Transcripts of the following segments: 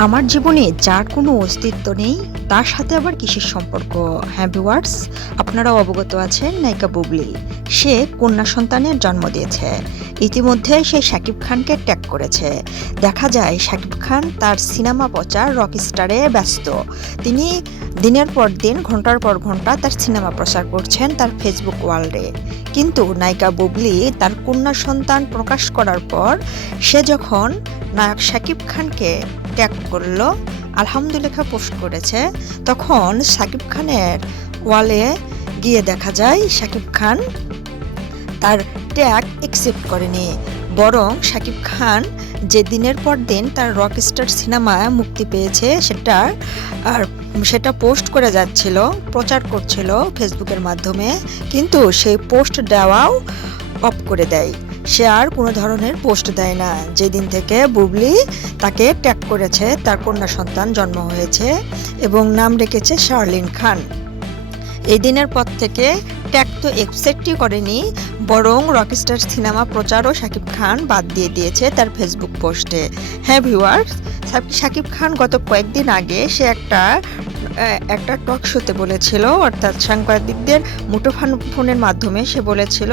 আমার জীবনে যার কোনো অস্তিত্ব নেই তার সাথে আবার কিসের সম্পর্ক। হ্যাঁ ভিউয়ার্স, আপনারাও অবগত আছেন নায়িকা বুবলি। সে কন্যা সন্তানের জন্ম দিয়েছে। ইতিমধ্যে সে শাকিব খানকে ট্যাগ করেছে। দেখা যায় শাকিব খান তার সিনেমা প্রচার রকস্টারে ব্যস্ত। তিনি দিনের পর দিন ঘন্টার পর ঘন্টা তার সিনেমা প্রচার করছেন তার ফেসবুক ওয়ার্ল্ডে। কিন্তু নায়িকা বুবলি তার কন্যা সন্তান প্রকাশ করার পর সে যখন নায়ক শাকিব খানকে ট্যাগ করলো, আলহামদুলিল্লাহ পোস্ট করেছে, তখন শাকিব খানের ওয়ালে গিয়ে দেখা যায় শাকিব খান তার ট্যাগ অ্যাকসেপ্ট করেনি। বরং শাকিব খান যে দিনের পর দিন তার রকস্টার সিনেমা মুক্তি পেয়েছে সেটা পোস্ট করে যাচ্ছিল, প্রচার করছিল ফেসবুকের মাধ্যমে, কিন্তু সেই পোস্ট দেওয়াও অফ করে দেয়। সে আর কোনো ধরনের পোস্ট দেয় না যেদিন থেকে বুবলি তাকে ট্যাগ করেছে। তার কন্যা সন্তান জন্ম হয়েছে এবং নাম রেখেছে শার্লিন খান। এই দিনের পর থেকে ট্যাগ তো অ্যাকসেপ্টই করেনি, বরং রকস্টার সিনেমা প্রচারও শাকিব খান বাদ দিয়ে দিয়েছে তার ফেসবুক পোস্টে। হ্যাঁ ভিউয়ার্স, শাকিব খান গত কয়েকদিন আগে সে একটা টক শোতে বলেছিল, অর্থাৎ সাংবাদিকদের মুঠোফোনের মাধ্যমে সে বলেছিল,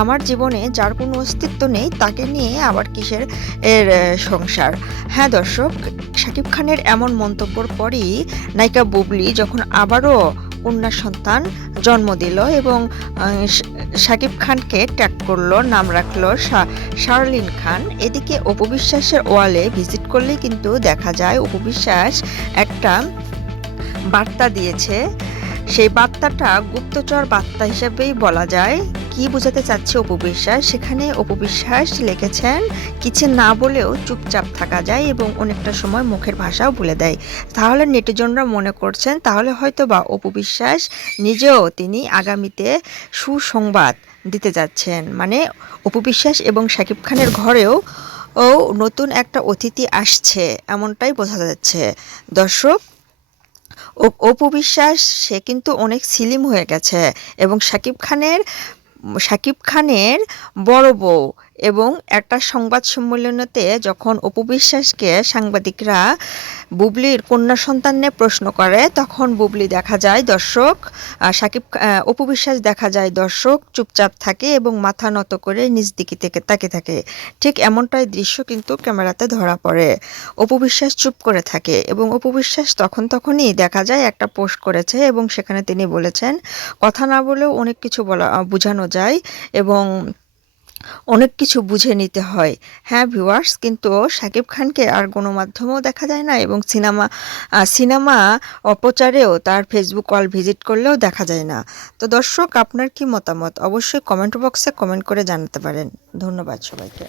আমার জীবনে যার কোনো অস্তিত্ব নেই তাকে নিয়ে আবার কিসের সংসার। হ্যাঁ দর্শক, শাকিব খানের এমন মন্তব্যর পরই নায়িকা বুবলি যখন আবারও কন্যা সন্তান জন্ম দিল এবং শাকিব খানকে ট্যাগ করলো, নাম রাখলো শার্লিন খান। এদিকে অপু বিশ্বাসের ওয়ালে ভিজিট করলেই কিন্তু দেখা যায় অপু বিশ্বাস একটা বার্তা দিয়েছে। সেই বার্তাটা গুপ্তচর বার্তা হিসেবেই বলা যায়। কি বোঝাতে চাচ্ছে অপু বিশ্বাস, সেখানে অপু বিশ্বাস লিখেছেন, কিছু না বলেও চুপচাপ থাকা যায় এবং অনেকটা সময় মুখের ভাষাও বলে দেয়। তাহলে নেটিজনরা মনে করছেন তাহলে হয়তো বা অপু বিশ্বাস নিজেও তিনি আগামীতে সুসংবাদ দিতে যাচ্ছেন। মানে অপু বিশ্বাস এবং শাকিব খানের ঘরেও নতুন একটা অতিথি আসছে, এমনটাই বোঝা যাচ্ছে। দর্শক, অপু বিশ্বাস সে কিন্তু অনেক স্লিম হয়ে গেছে এবং শাকিব খানের বড় বউ। এবং একটা সংবাদ সম্মেলনেতে যখন অপু বিশ্বাসকে সাংবাদিকরা বুবলির কন্যা সন্তান নিয়ে প্রশ্ন করে, তখন বুবলি দেখা যায় দর্শক অপু বিশ্বাস দেখা যায় দর্শক চুপচাপ থাকে এবং মাথা নত করে নিজ দিকে থেকে তাকে থাকে। ঠিক এমনটাই দৃশ্য কিন্তু ক্যামেরাতে ধরা পড়ে। অপু বিশ্বাস চুপ করে থাকে এবং অপু বিশ্বাস তখনই দেখা যায় একটা পোস্ট করেছে এবং সেখানে তিনি বলেছেন, কথা না বলেও অনেক কিছু বোঝানো যায় এবং অনেক কিছু বুঝে নিতে হয়। হ্যাঁ ভিউয়ার্স, কিন্তু শাকিব খানকে আর গণমাধ্যমেও দেখা যায় না এবং সিনেমা অপচারেও তার ফেসবুক ওয়াল ভিজিট করলেও দেখা যায় না। তো দর্শক, আপনার কি মতামত অবশ্যই কমেন্ট বক্সে কমেন্ট করে জানাতে পারেন। ধন্যবাদ সবাইকে।